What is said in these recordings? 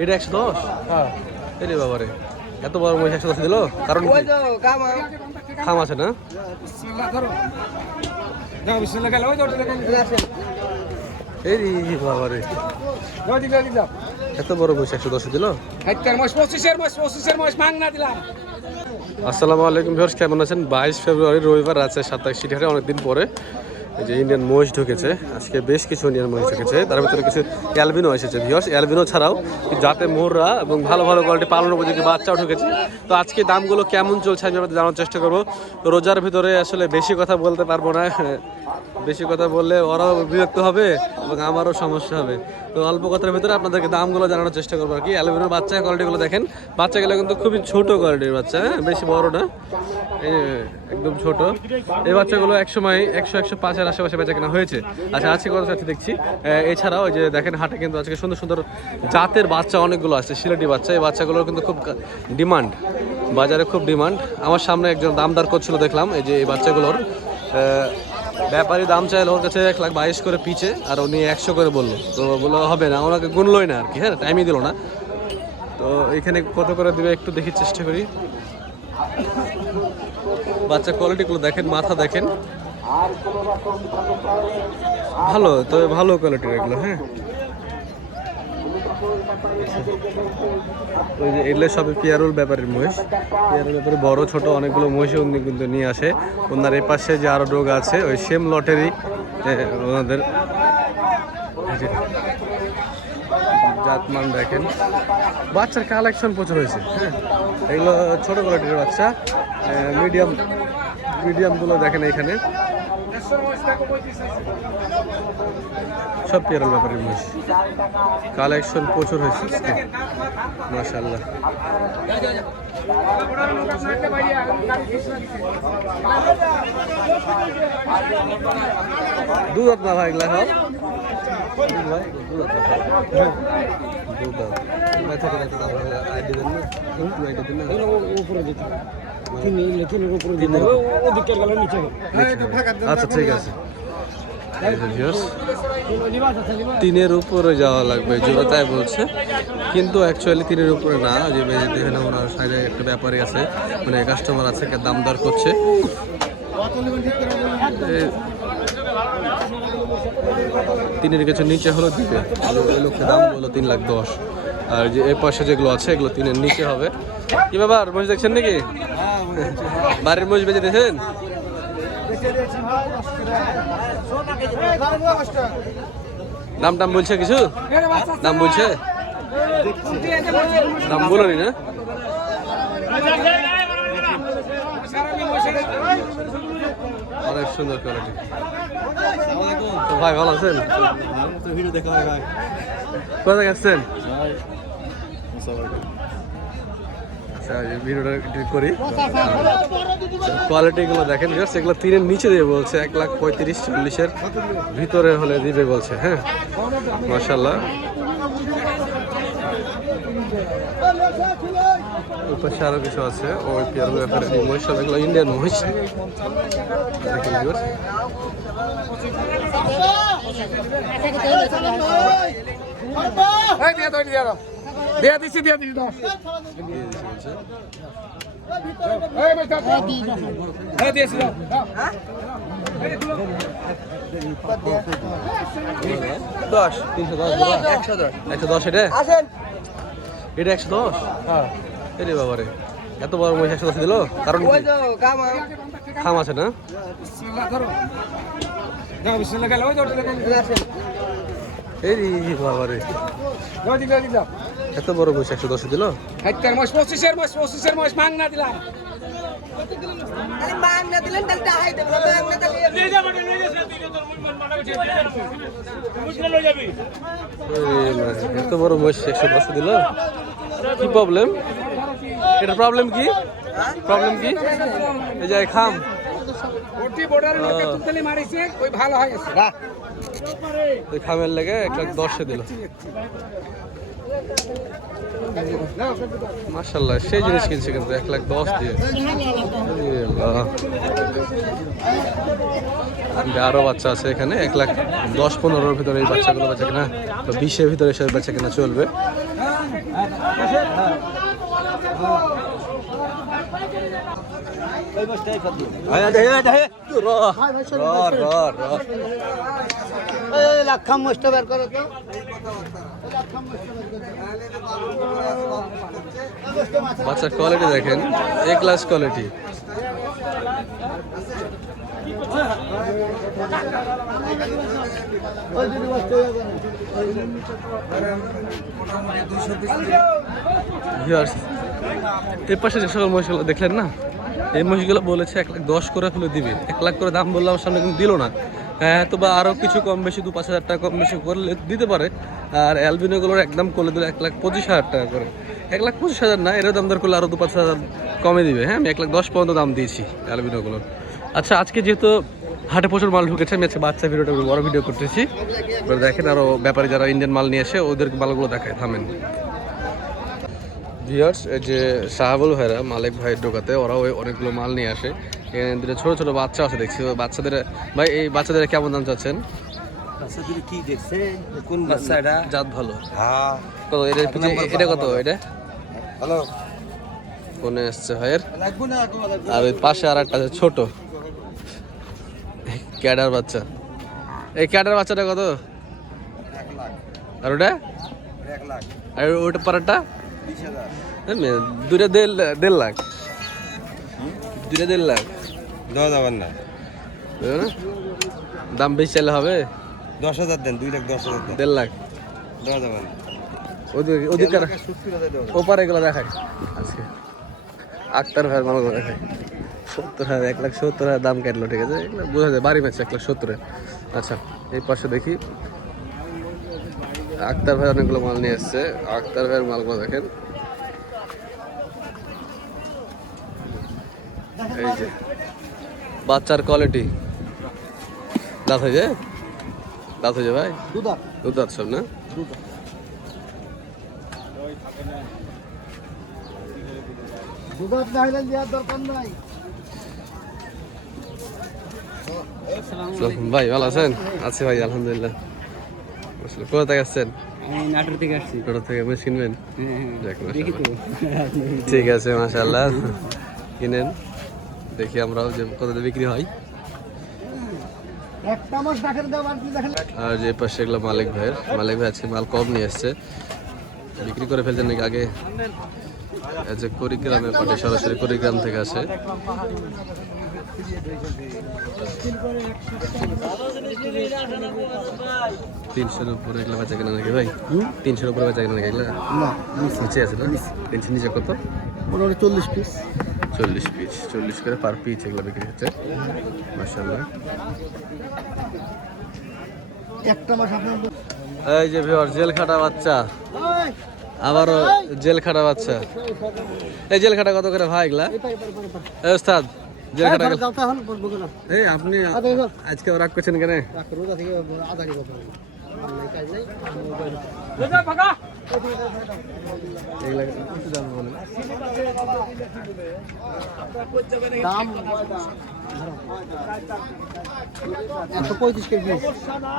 এটা 110? হ্যাঁ এরে বাবারে, এত বড় মহিষ 110 দিল? কারণ কি? খাম আছে না? এই বাবারে, এত বড় মহিষ 110 দিল? আসসালামু আলাইকুম ভিউয়ার্স, কেমন আছেন? 22 ফেব্রুয়ারি রবিবার রাজশাহী সাপ্তাহিক সিটিহাটে অনেকদিন পরে এই যে ইন্ডিয়ান মহিষ ঢুকেছে। আজকে বেশ কিছু ইন্ডিয়ান মহিষ ঢুকেছে, তার ভিতরে কিছু অ্যালবিনো এসেছে ভিউয়ার্স। অ্যালবিনো ছাড়াও যাতে মোররা এবং ভালো ভালো কোয়ালিটি পালন উপযোগী বাচ্চাও ঢুকেছে। তো আজকে দামগুলো কেমন চলছে আমি আপনাদের জানার চেষ্টা করবো। তো রোজার ভিতরে আসলে বেশি কথা বলতে পারবো না, বেশি কথা বললে ওরাও বিরক্ত হবে এবং আমারও সমস্যা হবে। তো অল্প কথার ভিতরে আপনাদেরকে দামগুলো জানানোর চেষ্টা করবো আর কি। অ্যালবিনোর বাচ্চা কোয়ালিটিগুলো দেখেন, বাচ্চাগুলো কিন্তু খুবই ছোট কোয়ালিটির বাচ্চা, হ্যাঁ, বেশি বড় না, একদম ছোট। এই বাচ্চাগুলো একসময় 100-105-এর আশেপাশে বেচা কেনা হয়েছে। আচ্ছা, আজকে কত সাথে দেখছি। এছাড়াও ওই যে দেখেন হাটে কিন্তু আজকে সুন্দর সুন্দর জাতের বাচ্চা অনেকগুলো আছে, সিলেটি বাচ্চা। এই বাচ্চাগুলোর কিন্তু খুব ডিমান্ড, বাজারে খুব ডিমান্ড। আমার সামনে একজন দামদার করছিল দেখলাম, এই যে এই বাচ্চাগুলোর ব্যাপারী দাম চাইল ওর কাছে 1,22,000 করে পিছে, আর উনি 100 করে বললো। তো বললো হবে না, ওনাকে গুনলোই না আর কি, হ্যাঁ, টাইমই দিল না। তো এখানে কত করে দেবে একটু দেখি, চেষ্টা করি। বাচ্চা কোয়ালিটিগুলো দেখেন, মাথা দেখেন, ভালো, তবে ভালো কোয়ালিটির এগুলো, হ্যাঁ। ওই যে এগুলো সবই পিয়ারুল ব্যাপারের মহিষ। পিয়ারুল ব্যাপারে বড় ছোট অনেকগুলো মহিষ উনি কিন্তু নিয়ে আসে। ওনার এই পাশে যে আরো ডোগ আছে ওই সেম লটেরই ওনাদের জাতমান দেখেন। বাচ্চার কালেকশন প্রচুর হয়েছে, হ্যাঁ। এগুলো ছোট কোয়ালিটির বাচ্চা, মিডিয়ামগুলো দেখেন এখানে সব পিয়ারুল ব্যাপারের মহিষ। কালেকশন প্রচুর হয়েছে মাশাআল্লাহ। দুধ না ভাই, এগুলা সব আচ্ছা ঠিক আছে। তিনের উপরে যাওয়া লাগবে জোড়া, তাই বলছে, কিন্তু অ্যাকচুয়ালি তিনের উপরে না। যে দেখেন ওনার সাইডে একটা ব্যাপারই আছে, মানে কাস্টমার আছে, দাম দর করছে। তিনের কিছু নিচে হলো দিবে, ওই লোককে দাম বললো 3,10,000। আর যে এর পাশে যেগুলো আছে এগুলো তিনের নিচে হবে। কি ব্যাপার, মহিষ দেখছেন নাকি? বাড়ির মহিষ বেঁচে দিয়েছেন? দাম টাম বলছে কিছু? দাম বলছে? দাম বলোনি না? অনেক সুন্দর কোয়ালিটি। তো ভাই ভালো আছেন? কোথায় গেছেন? আচ্ছা, ভিডিওটা করি। কোয়ালিটিগুলো দেখেন, এগুলো তিনের নিচে দিয়ে বলছে 1,35,000-40,000-এর ভিতরে হলে দিবে বলছে, হ্যাঁ। মাশাআল্লাহ। ওই পাশে আরো কিছু আছে, ওই পিয়ারুল ব্যাপারে মহিষ, এগুলো ইন্ডিয়ান মহিষ দেখেন। এটা 110? হ্যাঁ। এরে বাবারে, এত বড় মহিষ 110 দিল? কারণ কি? খাম আছে না? এই বাবারে, এত বড় মহিষ 110 দিল? এত বড় মহিষ 110 দিল? কি প্রবলেম? এটা প্রবলেম কি? প্রবলেম কি? এই যে খাম খামের লেগে 1,10 দিল। মাশাআল্লাহ, সেই জিনিস কিনছে কিন্তু 1,10 দিয়ে। আরো বাচ্চা আছে এখানে, 1,10-15-এর ভিতরে এই বাচ্চাগুলো বেচা কেনা, তো 20-এর ভিতরে সব বেচা কেনা চলবে। লাখাম মোষ্ট বের করো তো। বাচ্চার কোয়ালিটি দেখেন, এ ক্লাস কোয়ালিটি। এর পাশে যে সকল মহিষগুলো দেখলেন না, এই মহিষগুলো বলেছে 1,10,000 করে হলে দিবে। 1,00,000 করে দাম বললাম, সামনে কিন্তু দিল না। হ্যাঁ, তো বা আরও কিছু কম বেশি 2-5 হাজার টাকা কম বেশি করলে দিতে পারে। আর অ্যালবিনোগুলোর একদম করলে দিলে 1,25,000 টাকা করে। 1,25,000 না, এর দাম দর করলে আরও 2-5 হাজার কমে দিবে। হ্যাঁ, আমি 1,10,000 পর্যন্ত দাম দিয়েছি অ্যালবিনোগুলোর। আচ্ছা, আজকে যেহেতু হাটে প্রচুর মাল ঢুকেছে, আমি আজকে বাচ্চা ভিডিওটা বড় ভিডিও করতেছি। এবার দেখেন আরও ব্যাপারী যারা ইন্ডিয়ান মাল নিয়ে এসে ওদের মালগুলো দেখায়। থামেন ভিউয়ার্স, এই যে শাহাবুল ভাইরা মালিক ভাইয়ের ঢোকাতে ওরাও অনেকগুলো মাল নিয়ে আসে। এখানে দুটো ছোটো ছোটো বাচ্চা আছে দেখছি। বাচ্চাদের ভাই, এই বাচ্চাদের কেমন দাম চাচ্ছেন? বাচ্চাদের কি দেখছে, কোন বাচ্চা এটা? জাত ভালো। হ্যাঁ, কত এটা কত এটা? হ্যালো, ফোনে আসছে ভাইয়ের। লাগবো না এখন লাগবো। আর ওই পাশে আর একটা ছোট ক্যাডার বাচ্চা। এই ক্যাডার বাচ্চাটা কত? 1 লাখ। আর ওটা? 1 লাখ। আর ওটা পারাটা? 20,000। দুইটা 1.5 লাখ। দুইটা 1.5 লাখ। দেওয়া যাবেন না। বুঝলো না? দাম বেশি চাইলে হবে। 10,000 দেন, 2,10,000 দেন। 1.5 লাখ দেওয়া যাবেন না। ওদিককার 70,000 দেওয়া যাবে। ওপারে এগুলো দেখায় আজকে। আক্তার ভাইয়ের মালগুলো দেখায় 70,000, 1,70,000 দাম কাটলো। ঠিক আছে, এগুলো বোঝা যায় বাড়ি ম্যাচ 1,70,000। আচ্ছা, এই পাশে দেখি আক্তার ভাই অনেকগুলো মাল নিয়ে এসছে। আক্তার ভাইয়ের মালগুলো দেখেন, এই যে বাচ্চার কোয়ালিটি। দাঁত হয়ে যায়, দাঁত হয়ে যায় ভাই, দুধ দাঁত সব না? ভাই ভালো আছেন? আছি ভাই, আলহামদুলিল্লাহ। কোথা থেকে আসছেন? নাটোর থেকে আসছি। নাটোর থেকে মহিষ কিনবেন? যাক, দেখি তো। ঠিক আছে, মাশাআল্লাহ, কিনেন। দেখি আমরাও যে কত বিক্রি হয়। আর যে পাশে এগুলো মালিক ভাইয়ের। মালিক ভাই আজকে মাল কম নিয়ে আসছে, বিক্রি করে ফেলছেন নাকি আগে। যে কুড়িগ্রামের পাটে, সরাসরি কুড়িগ্রাম থেকে আসে। 300-র উপরে এগুলো বেচা কেনা নাকি ভাই? 300-র উপরে বেচা কেনা নাকি এগুলো? না, নিচে আছে না? 300 নিচে কত? 40 পিস। 40 পিস, 40 করে পার পিস এগুলো বিক্রি হচ্ছে। মাশাআল্লাহ। একটা মাস আপনার এই যে ভিউয়ার, জেল খাটা বাচ্চা, আবারও জেল খাটা বাচ্চা। এই জেল খাটা কত করে ভাই এগুলা? এই ওস্তাদ, জেল খাটা এই আপনি আজকে রাগ করছেন কেন? এগুলা একটু দাম বলেন। দাম 135 কেজি।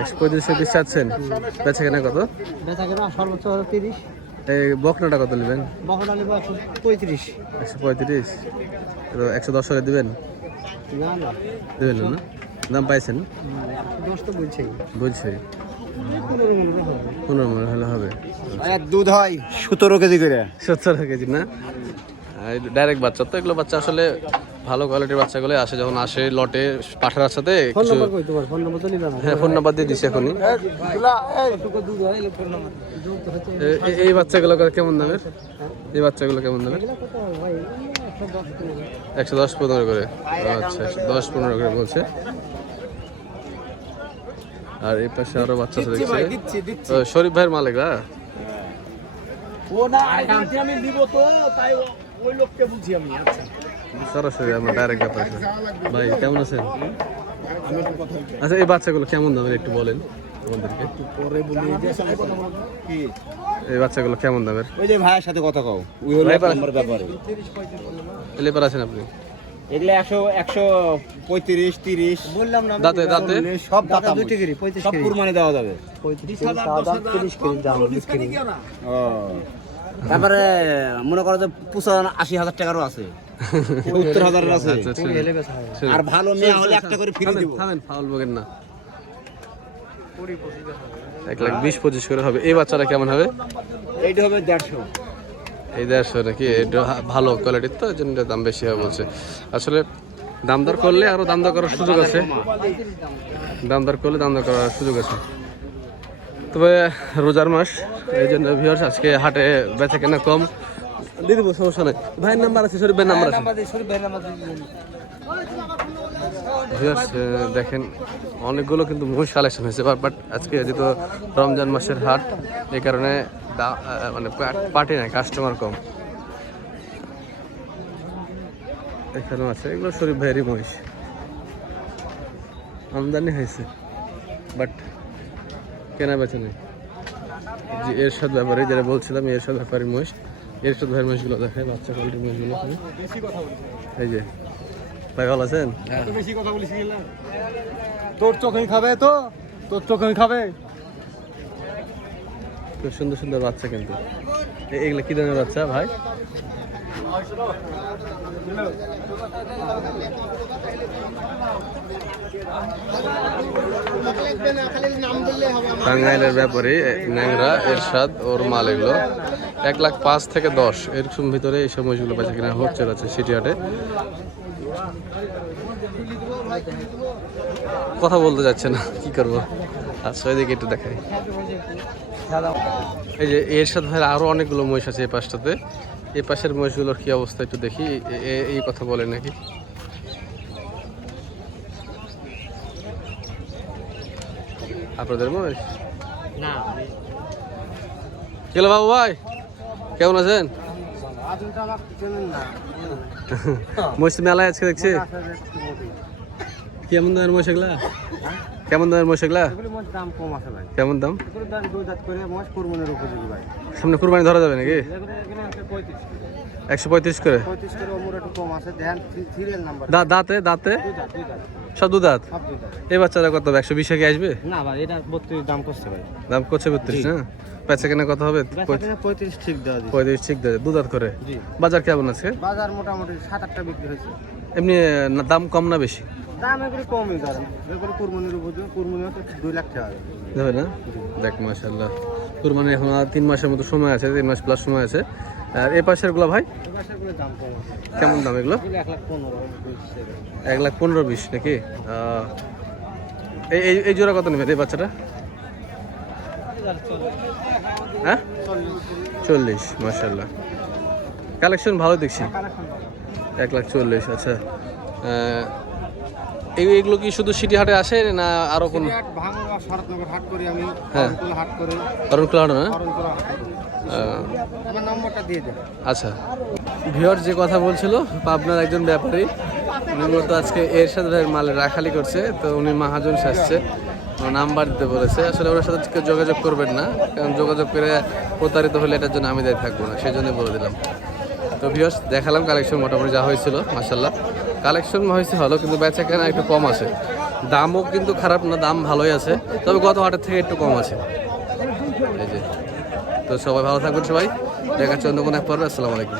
135 পিস চাচ্ছেন, বেচা কেনা কত? বেচা কেনা সর্বোচ্চ 30। এই বকনাটা কত নেবেন? বকনা নেব 135। 135, 110 করে দিবেন? না না, দেবেন না? দাম পাইছেন? 10 তো বলছি। বুঝছি, 15 মনে হলে হবে। দুধ হয় 17 কেজি করে। 17 কেজি না? ডাইরেক্ট বাচ্চা তো এগুলো। বাচ্চা আসলে ভালো কোয়ালিটির বাচ্চাগুলো আসে, যখন আসে লটে পাঠার সাথে। ফোন নাম্বার কই তোমার? ফোন নাম্বার তো নিবা না? হ্যাঁ, ফোন নাম্বার দিয়ে দিছি এখনই। এই বাচ্চাগুলো কেমন দামের? এই বাচ্চাগুলো কেমন দামের? 110-15 করে। আচ্ছা, 110-15 করে বলছে। আর এই পাশে আরো বাচ্চা দেখছে, শরীফ ভাইয়ের মালিক। ও না, আমি নিব তো, তাই ওই লোককে বুঝি আমি। আচ্ছা, সরাসরি আমরা ডাইরেক্ট ব্যাপার। ভাই কেমন আছেন? আচ্ছা, এই বাচ্চাগুলো কেমন দামের একটু বলেন আমাদেরকে। একটু পরে বলি। কি এই বাচ্চাগুলো কেমন দামের? ওই যে ভাইয়ের সাথে কথা কও, ওই হলো এক নম্বর ব্যাপারে। লেবার আছেন আপনি? এগুলা 135, 30 বললাম না। দাঁতে দাঁতে সব দাঁত 2 কেজি, 35 কেজি সব কুরবানি দেওয়া যাবে। 35 কেজি দাম, 30 কেজি দাম বিক্রি। ও তারপরে মনে করো যে 85,000 টাকারও আছে, 70,000 আছে। আচ্ছা, আচ্ছা। আর ভালো মেয়ে হলে একটা করে ফ্রি দিব। থামেন, ফাউল বকেন না। 1,20,25 করে হবে। এই বাচ্চাটা কেমন হবে? এইটা হবে 150। এই 150 নাকি? এটা ভালো কোয়ালিটির তো, এই জন্য এটার দাম বেশি হবে বলছে। আসলে দাম দর করলে আরো দাম দর করার সুযোগ আছে, দাম দর করলে দাম দর করার সুযোগ আছে। তবে রোজার মাস, এই জন্য ভিউয়ার্স আজকে হাটে বেচা কেনা কম। দিয়ে দেবো, সমস্যা নেই। ভাইয়ের নাম্বার আছে, শরীফ ভাইয়ের নাম্বার আছে। ভিউয়ার্স দেখেন অনেকগুলো কিন্তু মহিষ কালেকশন হয়েছে, বাট আজকে যেহেতু রমজান মাসের হাট, এই কারণে মানে পার্টি নাই, কাস্টমার কম। এখানেও আছে, এগুলো শরীফ ভাইয়েরই মহিষ, আমদানি হয়েছে বাট কেনা বেচা নেই। যে এরশাদ ব্যাপারে যারা বলছিলাম, এরশাদ ব্যাপারী মহিষ, এরশাদ ভাইয়ের মহিষগুলো দেখায়, বাচ্চা কোয়ালিটির মহিষগুলো। এই যে ভাই ভালো আছেন? বেশি কথা বলিস তোর চোখেই খাবে, তো তোর চোখেই খাবে। খুব সুন্দর সুন্দর বাচ্চা কিন্তু। এগুলো কি ধরনের বাচ্চা ভাই? টাঙ্গাইলের ব্যাপারে ন্যাংরা, এরশাদ, ওর মাল এগুলো 1,05,000 থেকে 10 এরকম ভিতরে এই সময়গুলো বেচা কিনা হচ্ছে সিটি হাটে। কথা বলতে যাচ্ছে না, কি করবো। আচ্ছা ওইদিকে একটু দেখাই। এই যে এরশাদ ভাইয়ের আরো অনেকগুলো মহিষ আছে এই পাশটাতে। এই পাশের মহিষগুলোর কি অবস্থা একটু দেখি। এই কথা বলে নাকি? আপনাদের মহিষ না গেল বাবু ভাই, কেমন আছেন? মহিষ মেলায় আজকে দেখছি। কেমন দামের মহিষ এগুলা? কেমন দামের মহিষ এগুলা? দাম কম আছে ভাই। কেমন দাম? দুই দাঁত করে মহিষ কুরবানির উপযোগী ভাই। সামনে কুরবানি ধরা যাবে নাকি? 135 করে। 35 করে ওমর একটু কম আছে, দেখেন সিরিয়াল নাম্বার। দাঁতে দাঁতে দুই দাঁত সব দু দাঁত। সব দুই দাঁত। এই বাচ্চাটা কত হবে? 120 কি আসবে? না ভাই, এটা 32 দাম করছে ভাই। দাম করছে 32 না? বেচা কেনা কত হবে? 35 ঠিক দেওয়া দিচ্ছে। 35 ঠিক দেয়, দু দাঁত করে। জি। বাজার কেমন আছে? বাজার মোটামুটি 7-8টা বিক্রি হয়েছে। এমনি দাম কম না বেশি? দাম এগুলো কমই ধরেন, এগুলো কুরবানির উপযোগী। কুরবানি হতে 2 লাখ টাকা যাবে না? দেখ মাশাআল্লাহ, কুরবানি এখন আর 3 মাসের মতো সময় আছে, 3 মাস প্লাস সময় আছে। আর এই পাশের গুলো ভাই এগুলো দাম কম আছে। কেমন দাম এগুলো? 1,15,20 নাকি? এই জোড়া কত নেবেন এই বাচ্চাটা? হ্যাঁ 40। মাশাআল্লাহ, কালেকশন ভালো দেখছি। 1,40,000। আচ্ছা, এইগুলো কি শুধু সিটি হাটে আসে না আরো কোন? ভাঙড়া শরৎনগর হাট করি আমি, হ্যাঁ। অরণকুলা হাট করি। অরণকুলা হাট না? অরণকুলা হাট করি। আমার নম্বরটা দিয়ে দেন। আচ্ছা, ভিউয়ার যে কথা বলছিল, পাবনার একজন ব্যাপারী, উনি মূলত আজকে এরশাদ ভাইয়ের মালে রাখালি করছে, তো উনি মহাজন সাজছে, নাম্বার দিতে বলেছে। আসলে ওনার সাথে কেউ যোগাযোগ করবেন না, কারণ যোগাযোগ করে প্রতারিত হলে এটার জন্য আমি দায়ী থাকবো না, সেই জন্যই বলে দিলাম। তো ভিউয়ার্স দেখালাম কালেকশন মোটামুটি যা হয়েছিল, মাশাআল্লাহ কালেকশন হয়েছে ভালো, কিন্তু বেচা কেনা একটু কম আছে। দামও কিন্তু খারাপ না, দাম ভালোই আছে, তবে গত হাটের থেকে একটু কম আছে। এই যে, তো সবাই ভালো থাকবেন, সবাই দেখা হচ্ছে অন্য কোনো এক পর্বে। আসসালামু আলাইকুম।